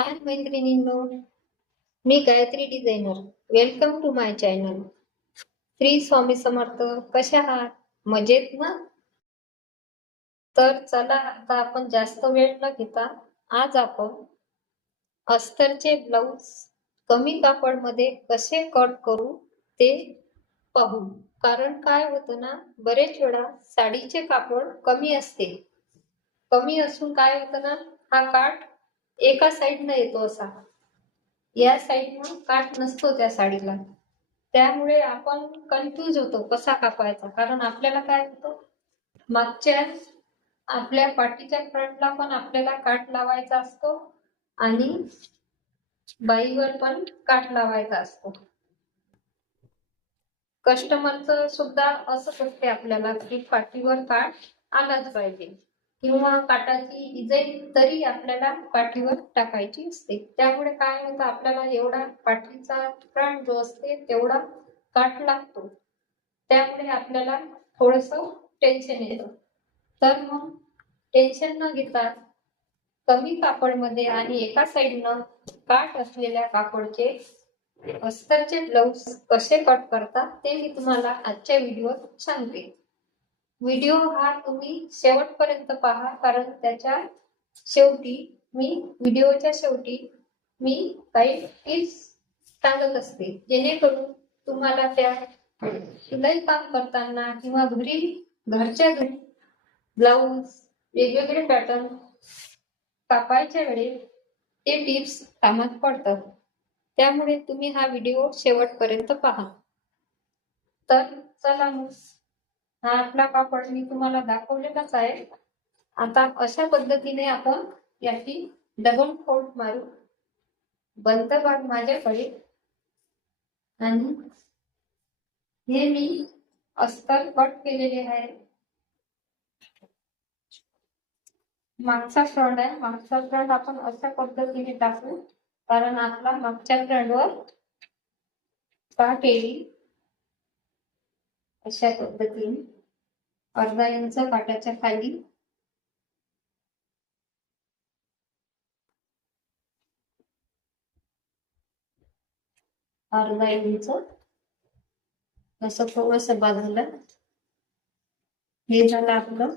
हाय मैत्रिणींनो मी Gayatri designer. Welcome to my channel Shri Swami Samarth कशा आहात? मजेत ना? तर चला आता आपण जास्त वेळ न घेता आज आपण अस्तरचे ब्लाऊज कमी कापडमध्ये कसे कट करू ते पाहू. कारण काय होतं ना बरेच वेळा साडीचे कापड कमी असते. कमी असून काय होतं ना हा काठ एका साईडनं येतो असा. या साईडनं काठ नसतो त्या साडीला. त्यामुळे आपण कन्फ्यूज होतो कसा कापायचा. कारण आपल्याला काय होतं? मागच्या आपल्या पाठीच्या फ्रंटला पण आपल्याला काठ लावायचा असतो आणि बाईवर पण काठ लावायचा असतो. कस्टमरचं सुद्धा असं असते आपल्याला की पाठीवर काठ आलाच पाहिजे. किंवा पाटाची डिझाईन तरी आपल्याला पाठीवर टाकायची असते. त्यामुळे काय होतं आपल्याला एवढा पाठीचा प्राण जो असते तेवढा काठ लागतो. त्यामुळे आपल्याला थोडस टेन्शन येतं. तर मग टेन्शन न घेता कमी कापडमध्ये आणि एका साईडनं काठ असलेल्या कापडचे अस्तरचे ब्लाऊज कसे कट करतात ते मी तुम्हाला आजच्या व्हिडिओत सांगते. व्हिडिओ हा तुम्ही शेवटपर्यंत पहा कारण त्याच्या शेवटी मी व्हिडिओच्या शेवटी मी काही टिप्स सांगत असते. जेणेकरून तुम्हाला त्या शिलाई काम करताना किंवा घरी घरच्या घरी ब्लाऊज वेगवेगळे पॅटर्न कापायच्या वेळी ते टिप्स कामात पडतात. त्यामुळे तुम्ही हा व्हिडिओ शेवटपर्यंत पहा. तर चला मग. हा आपला पापड मी तुम्हाला दाखवलेलाच आहे. आता अशा पद्धतीने आपण याची डबल फोल्ड मारू. बंद भाग माझ्याकडे. आणि हे मी अस्तर कट केलेले आहे. मागचा फ्रंट आहे. मागचा फ्रंट आपण अशा पद्धतीने टाकू. कारण आपला मागच्या फ्रंटवर पाठ येईल अशा पद्धतीने अर्धा इंच काटाच्या खाली. अर्धा इंच. असं थोडस बाजूला हे झालं आपलं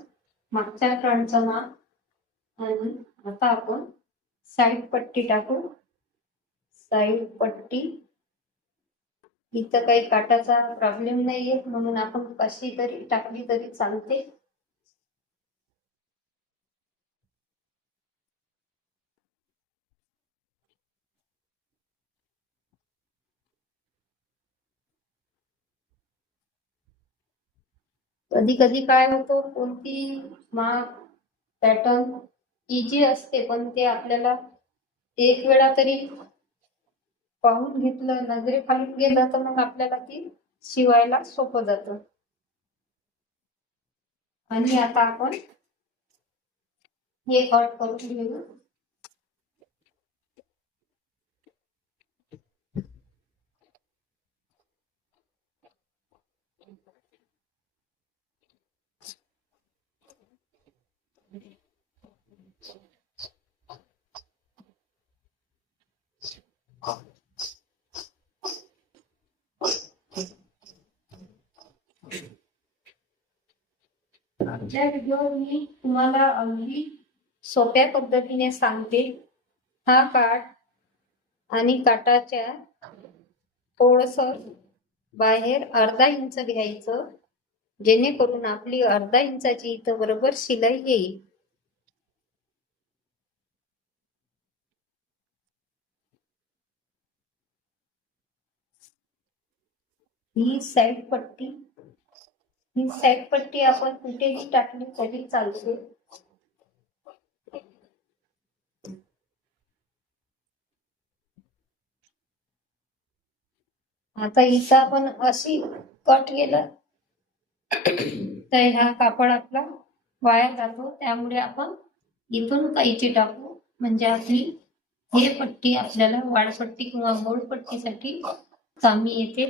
मागच्या फ्रंटचं माप आणि आता आपण साईड पट्टी टाकू. साईड पट्टी. इथं काही काटाचा प्रॉब्लेम नाहीये म्हणून आपण कशी तरी टाकली तरी चालते. कधी कधी काय होतो कोणती माप पॅटर्न इजी असते पण ते आपल्याला एक वेळा तरी पाहून घेतलं नजरे खाली गेलं तर मग आपल्याला ती शिवायला सोपं जात. आणि आता आपण हे कट करून घेऊ. पुढच्या व्हिडिओ मी तुम्हाला अगदी सोप्या पद्धतीने सांगते हा काठ आणि काटाच्या थोडस बाहेर अर्धा इंच घ्यायचं जेणेकरून आपली अर्धा इंचाची इथं बरोबर शिलाई येईल. ही साईड पट्टी ही साईड पट्टी आपण कुठेही टाकली तरी चालते. आता इथं आपण अशी कट केलं. तर हा कापड आपला वाया जातो. त्यामुळे आपण इथून कैची टाकू. म्हणजे आपली हे पट्टी आपल्याला वाढपट्टी किंवा मोड पट्टीसाठी कामी येते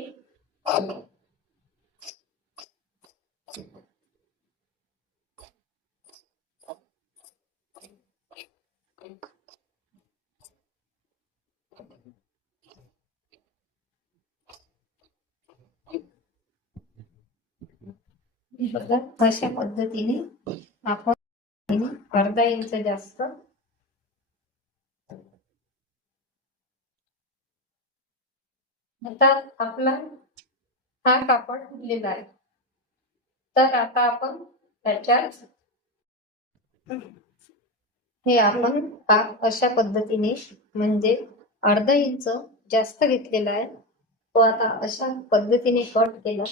बघा अशा पद्धतीने आपण अर्धा इंच जास्त आता आपला हा कापड दिलेला आहे. तर आता आपण त्याच्या हे आपण काप अशा पद्धतीने म्हणजे अर्धा इंच जास्त घेतलेला आहे. तो आता अशा पद्धतीने कट केला.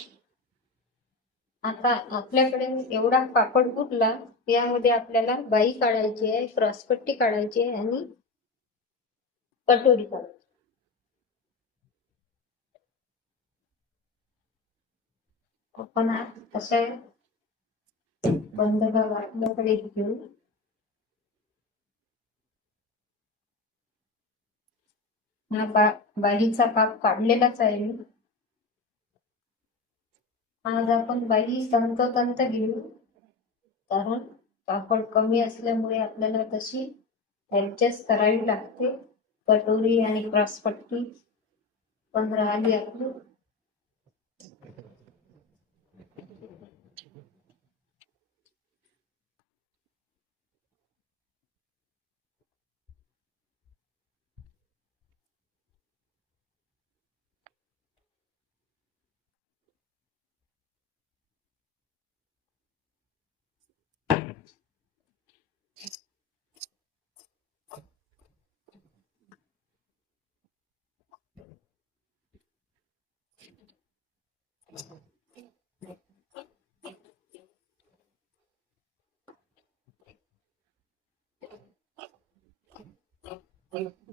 आता आपल्याकडे एवढा पापड उरला यामध्ये आपल्याला बाई काढायची आहे क्रॉसपट्टी काढायची आहे आणि कटोरी काढायची. आपण अशा बंद भाग आपल्याकडे घेऊ. हा बा बाहीचा पाप काढलेलाच आहे. मी आज आपण बाई तंतोतंत घेऊ. कारण कापड कमी असल्यामुळे आपल्याला तशी ऍडजस्ट करावी लागते. कटोरी आणि क्रॉसपट्टी पण राहिली आपली. Thank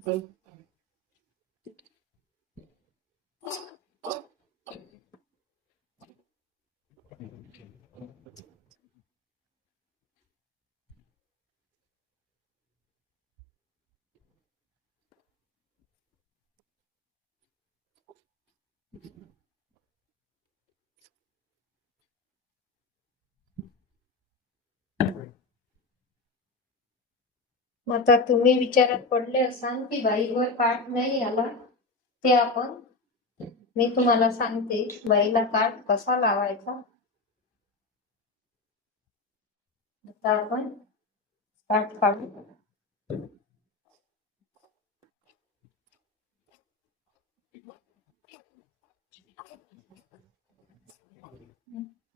you. आता तुम्ही विचारात पडले असाल की बाईवर काट नाही आला ते आपण मी तुम्हाला सांगते बाईला काट कसा लावायचा? आता आपण काट काढू.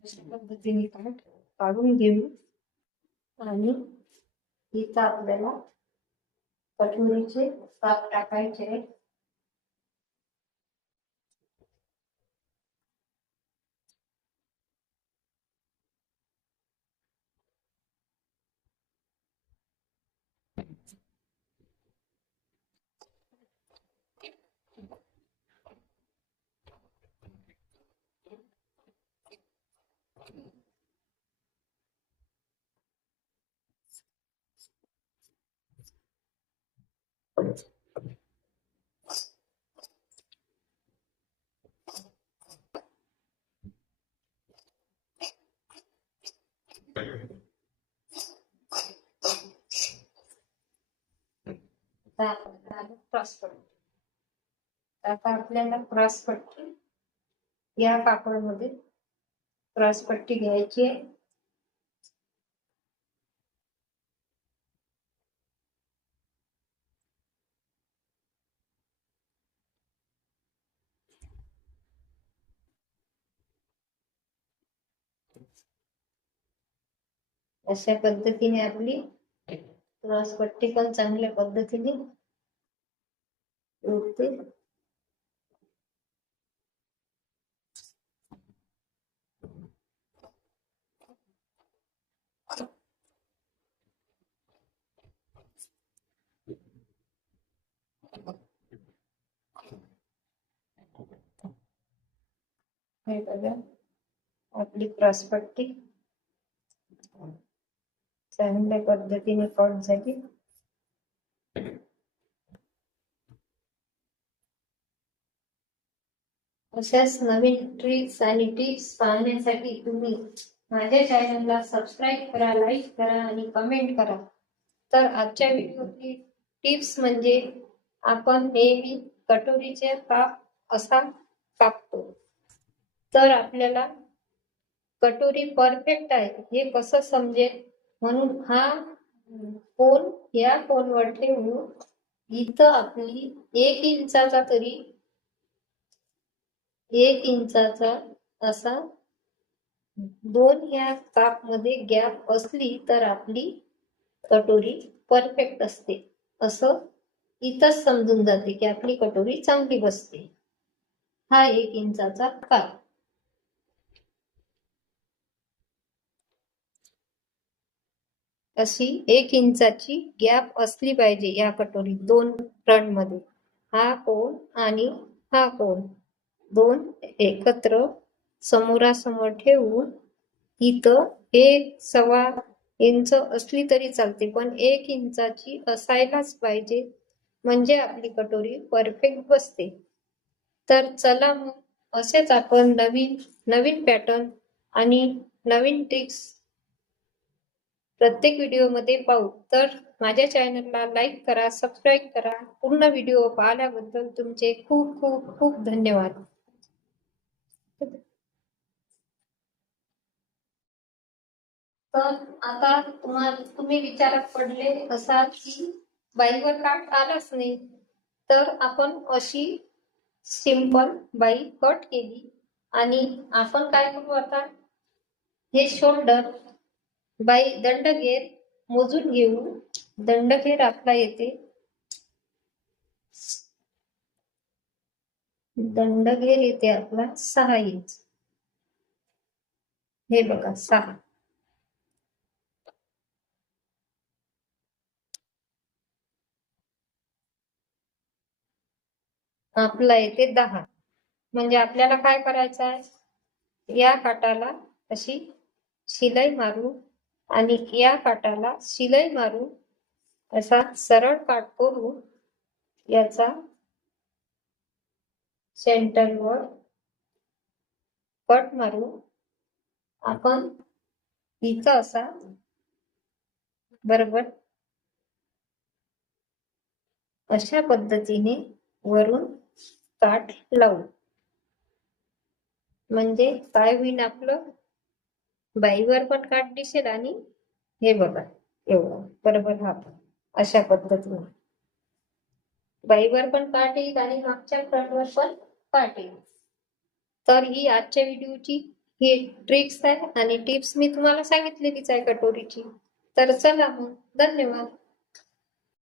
अशा पद्धतीने काट काढून घेऊ. आणि इथं आपल्याला कटोरीचे काप टाकायचे आहेत. आता क्रॉस पट्टी आता आपल्याला क्रॉस पट्टी या कापडामध्ये क्रॉस पट्टी घ्यायची आहे अशा पद्धतीने आपली क्रॉस पट्टी पण चांगल्या पद्धतीने क्रॉस पट्टी चांगल्या पद्धतीने कट झाली अशाच नवीन ट्रिक्स आणि टिप्स पाहण्यासाठी तुम्ही माझ्या चॅनलला सबस्क्राईब करा लाईक करा आणि कमेंट करा. तर आजच्या व्हिडिओची टिप्स म्हणजे आपण नेहमी कटोरीचे काप असा कापतो. तर आपल्याला कटोरी परफेक्ट आहे. हे कसं समजेल? म्हणून हा कोण या कोनवर ठेवून इथं आपली एक इंचाचा तरी एक इंचाचा असा दोन या कापमध्ये गॅप असली तर आपली कटोरी परफेक्ट असते. असं इथंच समजून जाते की आपली कटोरी चांगली बसते. हा एक इंचाचा काप. अशी एक इंचाची गॅप असली पाहिजे या कटोरीत दोन फ्रंटमध्ये हा कोण आणि हा कोण दोन एकत्र समोरासमोर ठेवून इथं एक सव्वा इंच असली तरी चालते पण एक इंचाची असायलाच पाहिजे. म्हणजे आपली कटोरी परफेक्ट बसते. तर चला मग असेच आपण नवीन नवीन पॅटर्न आणि नवीन ट्रिक्स प्रत्येक व्हिडिओमध्ये पाहू. तर माझ्या चॅनलला लाईक करा सबस्क्राईब करा. पूर्ण व्हिडिओ पाहिल्याबद्दल तुमचे खूप खूप खूप धन्यवाद. तर आता तुम्हाला तुम्ही विचारात पडले असाल की बाईवर काट आलाच नाही? तर आपण अशी सिंपल बाई कट केली. आणि आपण काय करू आता? हे शोल्डर बाई दंडघेर मोजून घेऊन दंडघेर आपला येते. दंडघेर येते आपला सहा इंच. हे बघा सहा. आपला येते दहा. म्हणजे आपल्याला काय करायचं आहे या काटाला अशी शिलाई मारू आणि या काटाला शिलाई मारू असा सरळ काट करू याचा सेंटरवर कट मारून आपण इथं असा बरोबर अशा पद्धतीने वरून काठ लावू. म्हणजे काय होईल आपलं? बाईवर पण काट दिसेल आणि हे बघा एवढं. बरोबर हा. अशा पद्धतीने. बाईवर पण काट येईल आणि मागच्या फ्रंटवर पण काट येईल. तर ही आजच्या व्हिडिओची ही ट्रिक्स आहे आणि टिप्स मी तुम्हाला सांगितलेलीच आहे कटोरीची. तर चला मग धन्यवाद.